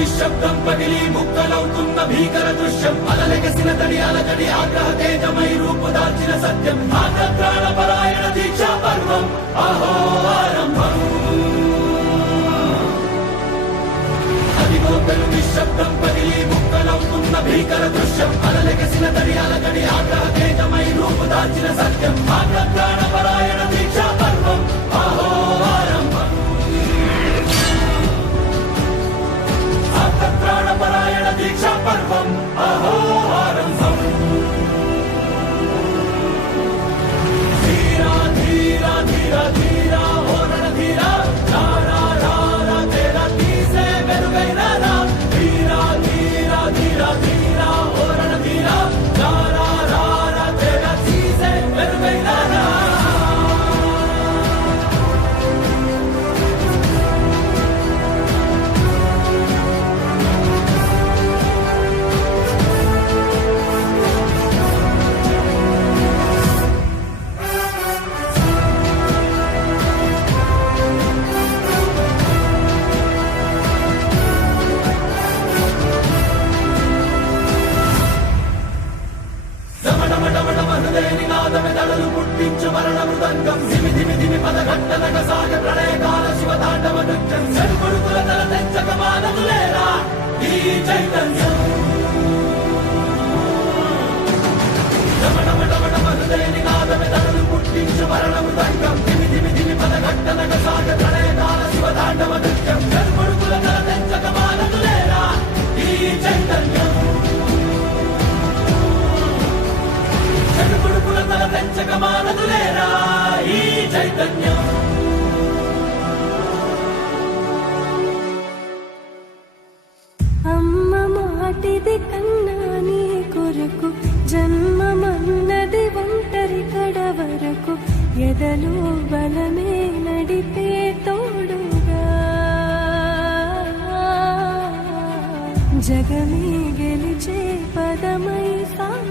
నిశ్శబ్దం పగిలి ముక్కలవుతున్న భీకర దృశ్యం అలలెగసిన తడి అలజడి ఆగ్రహ తేజమై రూపుదాల్చిన సత్యం ఆగ్రహ పరాయణ దీక్షా పర్వం అహో ఆరంభం అదిగో పెను నిశ్శబ్దం పగిలి ముక్కలవుతున్న భీకర దృశ్యం అలలెగసిన తడి అలజడి ఆగ్రహ తేజమై రూపుదాల్చిన సత్యం ఆగ్రహ పరాయణ దీక్షా పర్వం అహో ఆరంభం ప్రాణపరాయణ దీక్షా పర్వం అహో ఆరంభం ధీరా ధీరా ధీరా ధీరా ఓరణ ధీరా రారా రారా తేరా తీసే వెలుగైన రా ధీరా ధీరా ధీరా ధీరా ఓరణ ధీరా రారా రారా తేరా తీసే వెలుగైన రా నినాదమెదళలు పుట్టించు మరణ మృదంగం ధిమి ధిమి ధిమి పదఘట్టనగ సాగ ప్రళయకాల శివ తాండవ నృత్యం చెడుకొడుకుల తల తెంచక మానదులేరా ఈ చైతన్యం హృదయ నినాదమెదళలు పుట్టించు మరణ మృదంగం ధిమి ధిమి ధిమి పదఘట్టనగ సాగ ప్రళయకాల శివ తాండవ నృత్యం చెడుకొడుకుల తల తెంచక మానదులేరా ఈ చైతన్యం చెడుకొడుకుల తల తెంచక మానదులేరా ఈ చైతన్యం అమ్మ మాటిది కన్నా నీ కొరకు జన్మమన్నది ఒంటరి కడ వరకు ఎదలు బలమే నడిపే తోడుగా జగమే గెలిచే పదమై సాగ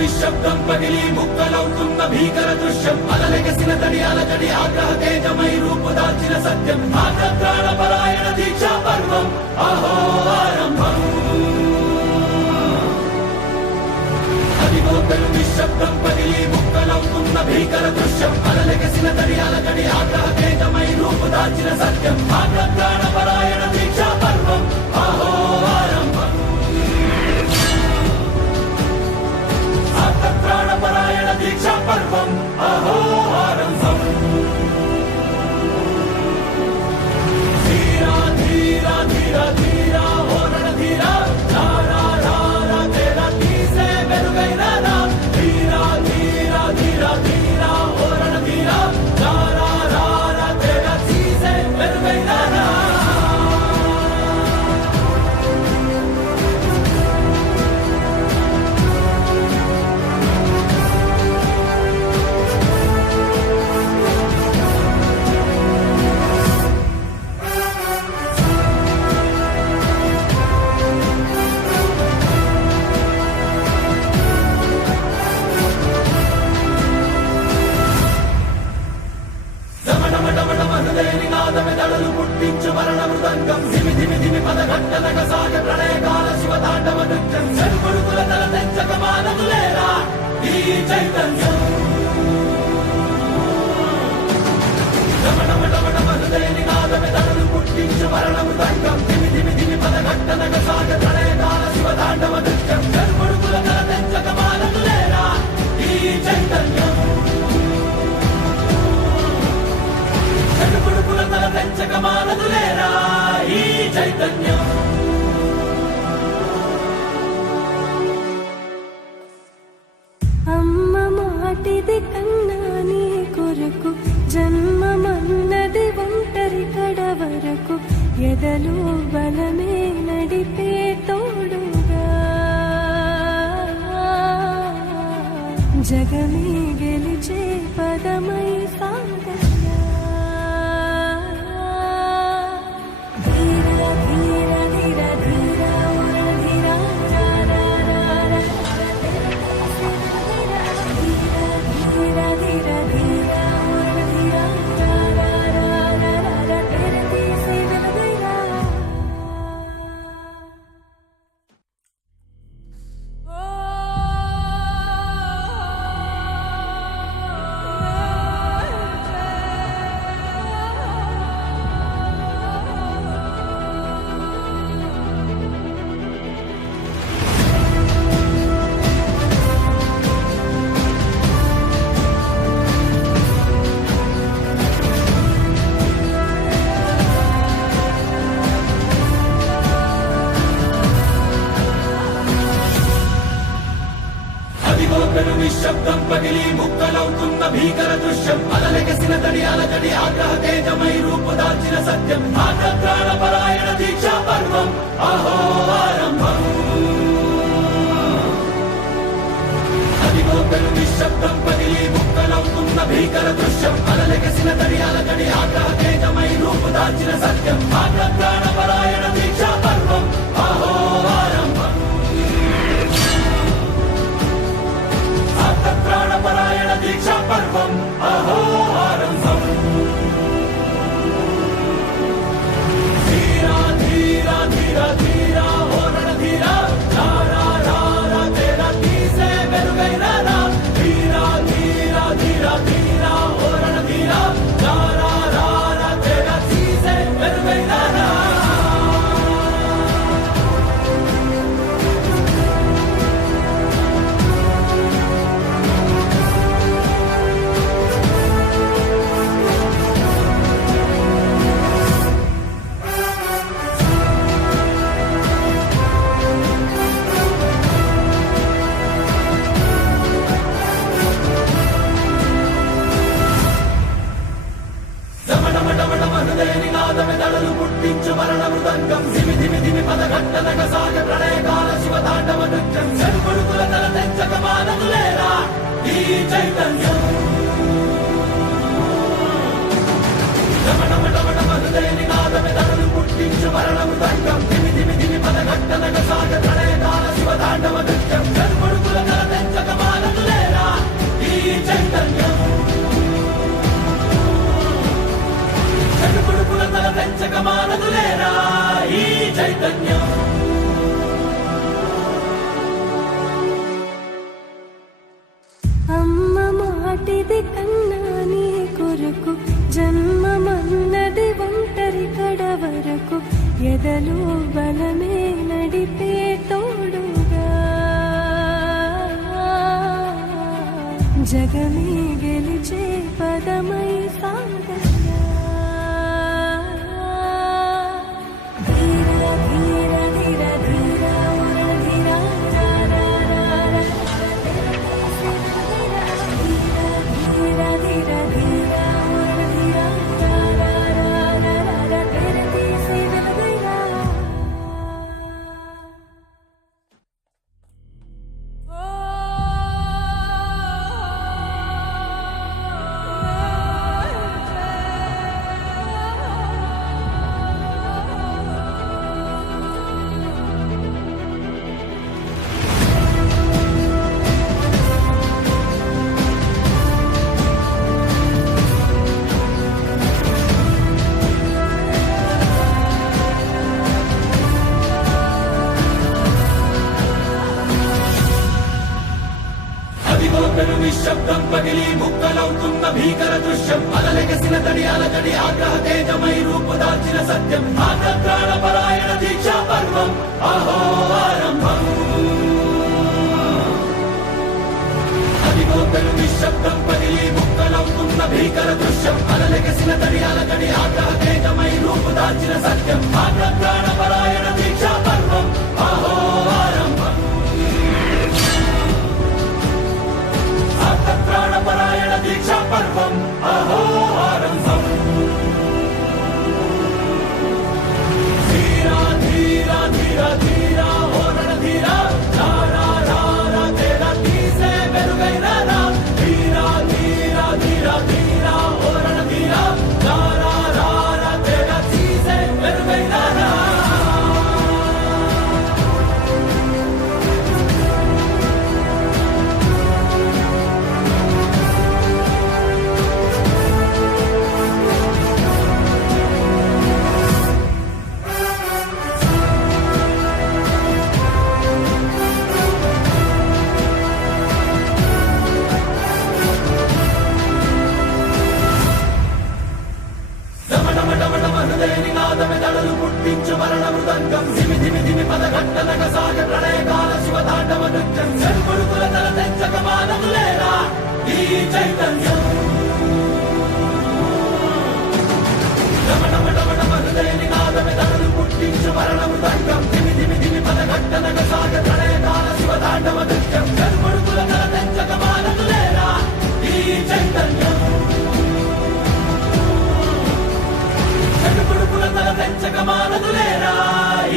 నిశ్శబ్దం పగిలి ముక్కలవుతున్న భీకర దృశ్యం అలలెగసిన తడి అలజడి ఆగ్రహ తేజమై రూపుదాల్చిన సత్యం ఆగ్రహ పరాయణ దీక్షా పర్వం అహో ఆరంభం అదిగో పెను నిశ్శబ్దం పగిలి ముక్కలవుతున్న భీకర దృశ్యం అలలెగసిన తడి అలజడి ఆగ్రహ తేజమై రూపుదాల్చిన సత్యం ఆగ్రహ పరాయణ దీక్షా పర్వం అహో ఆరంభం ప్రాణపరాయణ దీక్షా పర్వం అహో ఆరంభం ధీరా ధీరా ధీరా ధీరా ఓరణ ధీరా రారా రారా తేరా తీసే వెలుగైన రా ధీరా ధీరా ధీరా ధీరా ఓరణ ధీరా రారా రారా తేరా తీసే వెలుగైన రా నినాదమెదళలు పుట్టించు మరణ మృదంగం ధిమి ధిమి ధిమి పదఘట్టనగ సాగ ప్రళయకాల శివ తాండవ నృత్యం చెడుకొడుకుల తల తెంచక మానదులేరా ఈ చైతన్యం హృదయ నినాదమెదళలు పుట్టించు మరణ మృదంగం ధిమి ధిమి ధిమి పదఘట్టనగ సాగ ప్రళయకాల శివ తాండవ నృత్యం చెడుకొడుకుల తల తెంచక మానదులేరా ఈ చైతన్యం. అమ్మ మాటిది కన్నా నీ కొరకు జన్మమన్నది ఒంటరి కడ వరకు ఎదలు బలమే నడిపే తోడుగా జగమే గెలిచే పదమై సాగయ్యా. ధీర ధీర ధీర ధీర ఉర ధీర రా రా రా రా ధీర ధీర ధీర ఉర ధీర రా రా రా రా రా తెరే తీసే వెలగైరా. అదిగో పెను నిశ్శబ్దం పగిలి ముక్కలవుతున్న భీకర దృశ్యం. అలలెగసిన తడి అలజడి ఆగ్రహ తేజమై రూపుదాల్చిన సత్యం. ఆగ్రహ పరాయణ దీక్షా పర్వం అహో ఆరంభం. అదిగో పెను నిశ్శబ్దం పగిలి ముక్కలవుతున్న భీకర దృశ్యం. అలలెగసిన తడి అలజడి ఆగ్రహ తేజమై రూపుదాల్చిన సత్యం. ఆగ్రహ పరాయణ దీక్షా పర్వం అహో ఆరంభం. ప్రాణపరాయణ దీక్షా పర్వం అహో ఆరంభం. ధీరా ధీరా ధీరా ధీరా ఓరణ ధీరా రారా రారా తేరా తీసే వెలుగైనా రా. ధీరా ధీరా ధీరా ధీరా ఓరణ ధీరా రారా రారా తేరా తీసే వెలుగైనా రా. హృదయనినాదమెదళలు పుట్టించు మరణ మృదంగం. ధిమి ధిమి ధిమి పదఘట్టనగ సాగ ప్రళయకాల శివ తాండవ నృత్యం. చెడుకొడుకుల తల తెంచక మానదులేరా ఈ చైతన్యం. హృదయనినాదమెదళలు పుట్టించు మరణ మృదంగం. ధిమి ధిమి ధిమి పదఘట్టనగ సాగ ప్రళయకాల శివ తాండవ నృత్యం. చెడుకొడుకుల తల తెంచక మానదులేరా ఈ చైతన్యం. చెడుపుడుకుల తల పెంచక మానదులేరా ఈ చైతన్యం. అమ్మ మాటిది కన్నా నీ కొరకు జన్మమన్నది ఒంటరి కడ వరకు ఎదలు బలమే నడిపే తోడుగా జగమే గెలిచే పదమై సాగయ్యా. ధీర ధీర ధీర ధీర ఉర ధీర రా రా రా రా ధీర ధీర ధీర ఉర ధీర రా రా రా రా తెరే తీసే వెలగైరా. అదిగో పెను నిశ్శబ్దం పగిలి ముక్కలవుతున్న భీకర దృశ్యం. అలలెగసిన తడి అలజడి ఆగ్రహ తేజమై రూపుదాల్చిన సత్యం. ఆగ్రహ పరాయణ దీక్షా పర్వం అహో ఆరంభం. అదిగో పెను నిశ్శబ్దం పగిలి ముక్కలవుతున్న భీకర దృశ్యం అలలెగసిన తడియాల గడి ఆగ్రహ తేజమై రూపు దాల్చిన సత్యం ప్రాణపరాయణ దీక్షా పర్వం అహో ఆరంభం ప్రాణపరాయణ దీక్షా పర్వం అహో ఆరంభం ధీరా ధీరా ధీరా ధీరా ఓ రణధీరా రారా రారా తేరా తీసే వెలుగైన రా ధీరా ధీరా ధీరా ధీరా ఓ రణధీరా రారా రారా తేరా తీసే వెలుగైన రా దళలు పుట్టించు మరణ మృదంగం ధిమి ధిమి ధిమి పదఘట్టనగ సాగ ప్రళయకాల శివ తాండవ నృత్యం చెరుకుడుకుల తల తెచ్చక మానదులేరా ఈ చైతన్యం హృదయ నినాదమే దళలు పుట్టించు మరణ మృదంగం ధిమి ధిమి ధిమి పదఘట్టనగ సాగ ప్రళయకాల శివ తాండవ నృత్యం చెరుకుడుకుల తల తెచ్చక మానదులేరా ఈ చైతన్యం చెడుకుడుకుల తల పెంచక మానదులేరా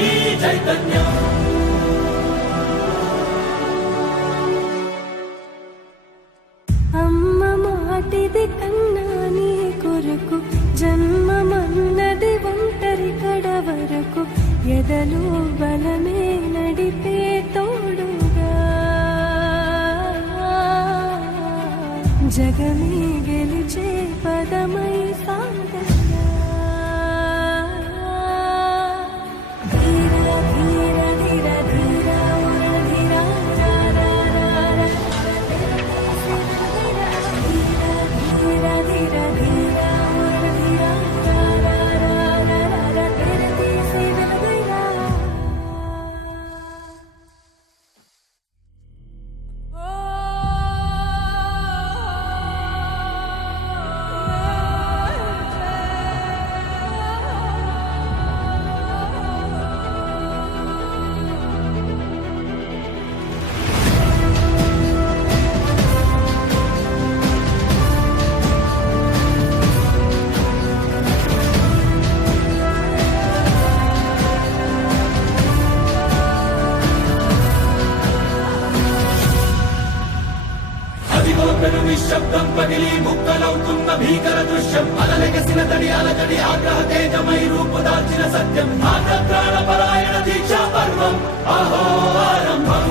ఈ చైతన్యం అమ్మ మాటిది కన్నా నీ కొరకు జన్మమన్నది ఒంటరి కడ వరకు ఎదలు బలమే నడిపే తోడుగా జగమే గెలిచే పదమై సాగగా ధీరా ధీరా ధీరా ధీరా ధీరా ధీరా ధీరా ధీరా నిశ్శబ్దం పగిలి ముక్కలవుతున్న భీకర దృశ్యం అలలెగసిన తడియాల గడి ఆగ్రహ తేజమై రూపు దాల్చిన సత్యం ప్రాణపరాయణ దీక్షా పర్వం అహో ఆరంభం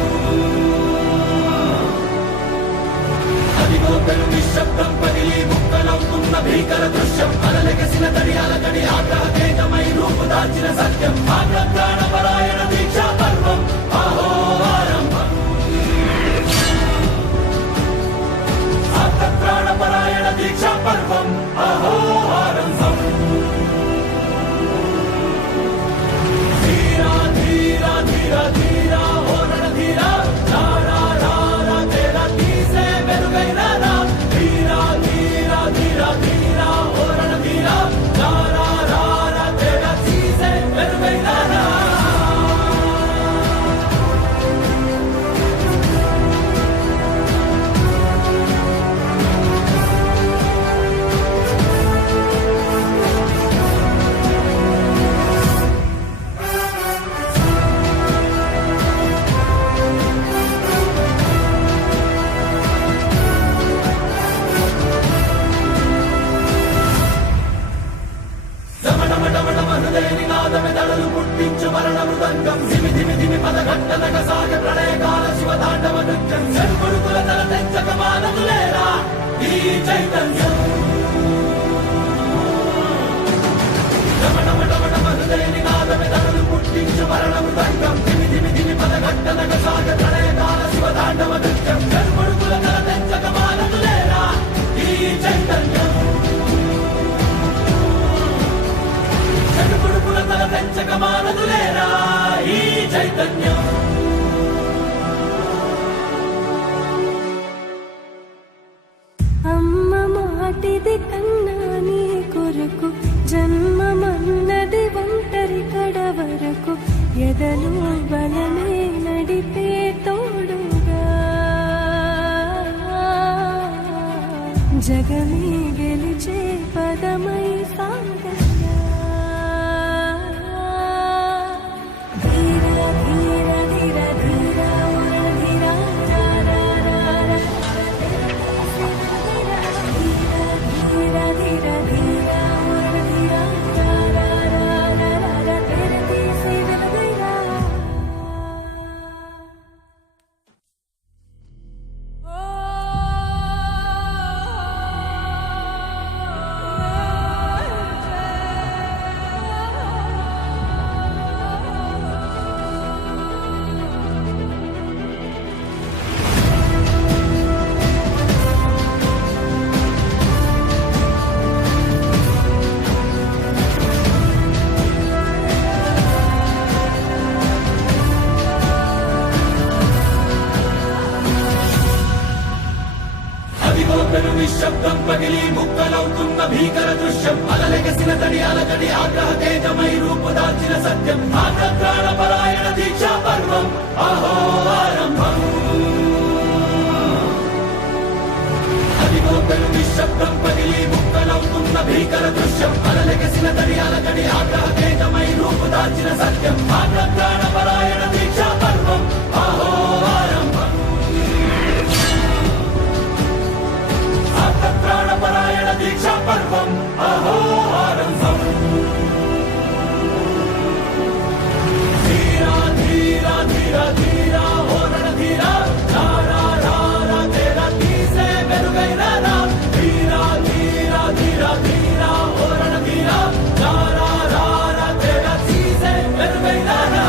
అదిగో పెను నిశ్శబ్దం పగిలి ముక్కలవుతున్న భీకర దృశ్యం అలలెగసిన తడియాల గడి ఆగ్రహ తేజమై రూపు దాల్చిన సత్యం ప్రాణపరాయణ దీక్షా పర్వం అహో ఆరంభం ప్రాణపరాయణ దీక్షా పర్వం అహో ఆరంభం ధీరా ధీరా ధీరా ధీరా ఓ రణధీరా రారా రారా తేరా తీసే వెలుగైన రా ధీరా ధీరా ధీరా ధీరా ఓ రణధీరా రారా రారా తేరా తీసే వెలుగైన రా హృదయ నినాదమే దళలు పుట్టించు మరణ మృదంగం ధిమి ధిమి ధిమి పదఘట్టనగ సాగ ప్రళయకాల శివ తాండవ నృత్యం చెరుకుడుకుల తల తెచ్చక మానదులేరా ఈ చైతన్యం హృదయ నినాదమే దళలు పుట్టించు మరణ మృదంగం ధిమి ధిమి ధిమి పదఘట్టనగ సాగ ప్రళయకాల శివ తాండవ నృత్యం చెరుకుడుకుల తల తెచ్చక మానదులేరా ఈ చైతన్యం చెడుకుడుకుల తల పెంచక మానదులేరా ఈ చైతన్యం అమ్మ మాటిది జగమే గెలిచే పదమై సాగయ్యా ధీర ధీర ధీర ధీర ఓరణ ధీర రా రా రా రా ధీర ధీర ధీర ఓరణ ధీర రా రా రా రా రా तेरे तीसे दिल ధీర అదిగో పెను నిశ్శబ్దం పగిలి ముక్కలవుతున్న భీకర దృశ్యం అలలెగసిన తడి అలజడి ఆగ్రహ తేజమై రూపుదాల్చిన సత్యం ఆగ్రహ పరాయణ దీక్షా పర్వం అహో ఆరంభం అదిగో పెను నిశ్శబ్దం పగిలి ముక్కలవుతున్న భీకర దృశ్యం అలలెగసిన తడి అలజడి ఆగ్రహ తేజమై రూపుదాల్చిన సత్యం ఆగ్రహ పరాయణ దీక్షా పర్వం అహో ఆరంభం ప్రాణపరాయణ దీక్షా పర్వం అహో ఆరంభం ధీరా ధీరా ధీరా ధీరా ఓరణ ధీరా రా రా రా రా తేరా తీసే మెరుగైన రా ధీరా ధీరా ధీరా ధీరా ఓరణ ధీరా రా రా రా రా తేరా తీసే మెరుగైన రా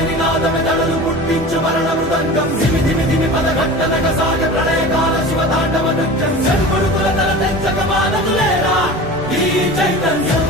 నినాదమెదళలు పుట్టించు మరణ మృదంగం ధిమి ధిమి ధిమి పదఘట్టనగ సాగ ప్రళయకాల శివ తాండవ నృత్యం చెడుగుడుకుల తల తెచ్చక మానదులేరా ఈ చైతన్యం